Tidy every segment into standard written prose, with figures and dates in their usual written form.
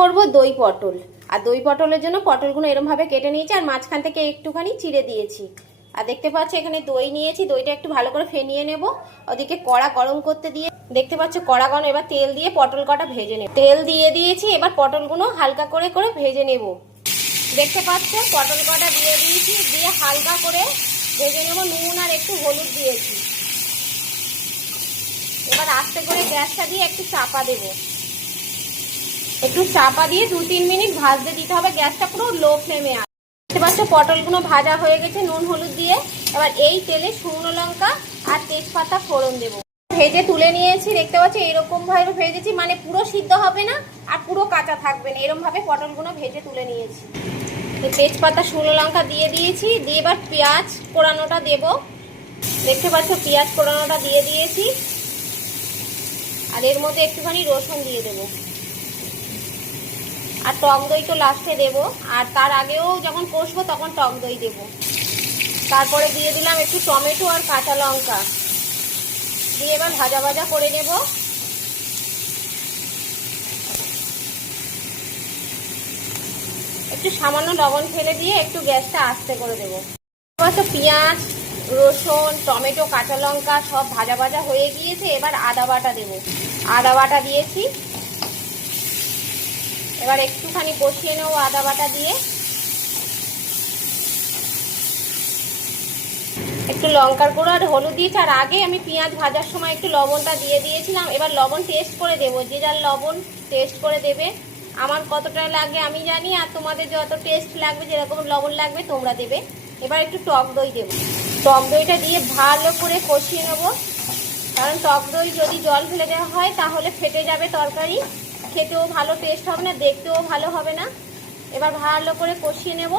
করব দই পটল। আর দই পটলের জন্য পটলগুলো এরকম ভাবে কেটে নিয়েছি আর মাঝখান থেকে একটুখানি চিড়ে দিয়েছি। আর দেখতে পাচ্ছ এখানে দই নিয়েছি, দইটা একটু ভালো করে ফেনিয়ে নেব। ওদিকে কড়া গরম করতে দিয়ে দেখতে পাচ্ছ কড়া গরম, এবার তেল দিয়ে পটল কটা ভেজে নেব। তেল দিয়ে দিয়েছি, এবার পটলগুলো হালকা করে করে ভেজে নেব। দেখতে পাচ্ছ পটল কটা দিয়ে দিয়েছি, দিয়ে হালকা করে ভেজে নেব। নুন আর একটু হলুদ দিয়েছি। এবার আস্তে করে গ্যাসটা দিয়ে একটু চাপা দেব। একটু চাপা দিয়ে 2-3 মিনিট ভাজতে দিতে হবে, গ্যাসটা পুরো লো ফ্লেমে আছে। দেখতে পাচ্ছ পটলগুলো ভাজা হয়ে গেছে নুন হলুদ দিয়ে। এবার এই তেলে শুকনো লঙ্কা আর তেজপাতা ফোড়ন দেব। ভেজে তুলে নিয়েছি, দেখতে পাচ্ছ এরকম ভাবে ভেজেছি, মানে পুরো সিদ্ধ হবে না আর পুরো কাঁচা থাকবে না, এরকম ভাবে পটলগুলো ভেজে তুলে নিয়েছি। তেজপাতা শুকনো লঙ্কা দিয়ে দিয়েছি, দিয়ে এবার পেঁয়াজ কোড়ানোটা দেব। দেখতে পাচ্ছ পেঁয়াজ কোড়ানোটা দিয়ে দিয়েছি, আর এর মধ্যে একটুখানি রসুন দিয়ে দেবো। আর টক দই তো লাস্টে দেব, আর তার আগেও যখন কষবো তখন টক দই দেব। তারপরে দিয়ে দিলাম একটু টমেটো আর কাঁচা লঙ্কা দিয়ে এবার ভাজা ভাজা করে নেব। একটু সামান্য লবণ ফেলে দিয়ে একটু গ্যাসটা আস্তে করে দেবো। তো পেঁয়াজ রসুন টমেটো কাঁচা লঙ্কা সব ভাজা ভাজা হয়ে গিয়েছে, এবার আদা বাটা দেব। আদা বাটা দিয়েছি, এবার একটুখানি কষিয়ে নেবো আদা বাটা দিয়ে। একটু লঙ্কার গুঁড়ো আর হলুদ দিয়েছি, আর আগে আমি পেঁয়াজ ভাজার সময় একটু লবণটা দিয়ে দিয়েছিলাম। এবার লবণ টেস্ট করে দেবো, যে যার লবণ টেস্ট করে দেবে। আমার কতটা লাগে আমি জানি, আর তোমাদের যত টেস্ট লাগবে যেরকম লবণ লাগবে তোমরা দেবে। এবার একটু টক দই দেবো। টক দইটা দিয়ে ভালো করে কষিয়ে নেবো, কারণ টক দই যদি জল ফেলে দেওয়া হয় তাহলে ফেটে যাবে তরকারি, খেতেও ভালো টেস্ট হবে না, দেখতেও ভালো হবে না। এবার ভালো করে কষিয়ে নেব।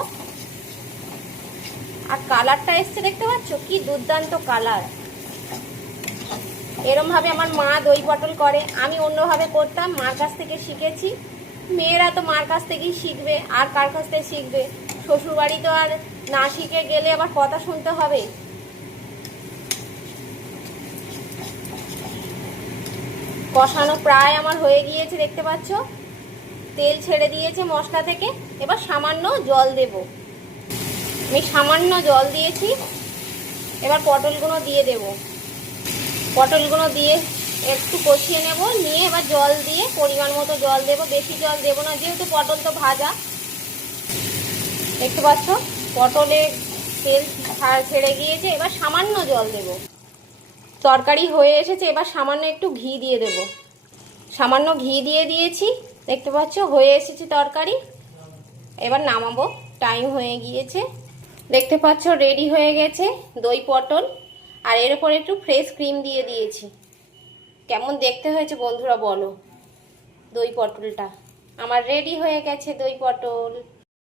আর কালারটা এসছে দেখতে পাচ্ছ কি দুর্দান্ত কালার। এরম ভাবে আমার মা দই পটল করে, আমি অন্যভাবে করতাম, মার কাছ থেকে শিখেছি। মেয়েরা তো মার কাছ থেকেই শিখবে, আর কার কাছ থেকে শিখবে? শ্বশুর বাড়ি তো আর না শিখে গেলে আবার কথা শুনতে হবে। কষানো প্রায় আমার হয়ে গিয়েছে, দেখতে পাচ্ছ তেল ছেড়ে দিয়েছে মশলা থেকে। এবার সামান্য জল দেব, আমি সামান্য জল দিয়েছি। এবার পটলগুলো দিয়ে দেব। পটলগুলো দিয়ে একটু কষিয়ে নেব, নিয়ে এবার জল দিয়ে পরিমাণ মতো জল দেব। বেশি জল দেব না, যেহেতু পটল তো ভাজা। দেখতে পাচ্ছ পটলে তেল ছেড়ে গিয়েছে, এবার সামান্য জল দেব। তরকারি হয়ে এসেছে, এবার সামান্য একটু ঘি দিয়ে দেব। সামান্য ঘি দিয়ে দিয়েছি, দেখতে পাচ্ছ হয়ে এসেছে তরকারি। এবার নামাবো, টাইম হয়ে গিয়েছে। দেখতে পাচ্ছ রেডি হয়ে গেছে দই পটল, আর এর উপর একটু ফ্রেশ ক্রিম দিয়ে দিয়েছি। কেমন দেখতে হয়েছে বন্ধুরা বলো? দই পটলটা আমার রেডি হয়ে গেছে, দই পটল।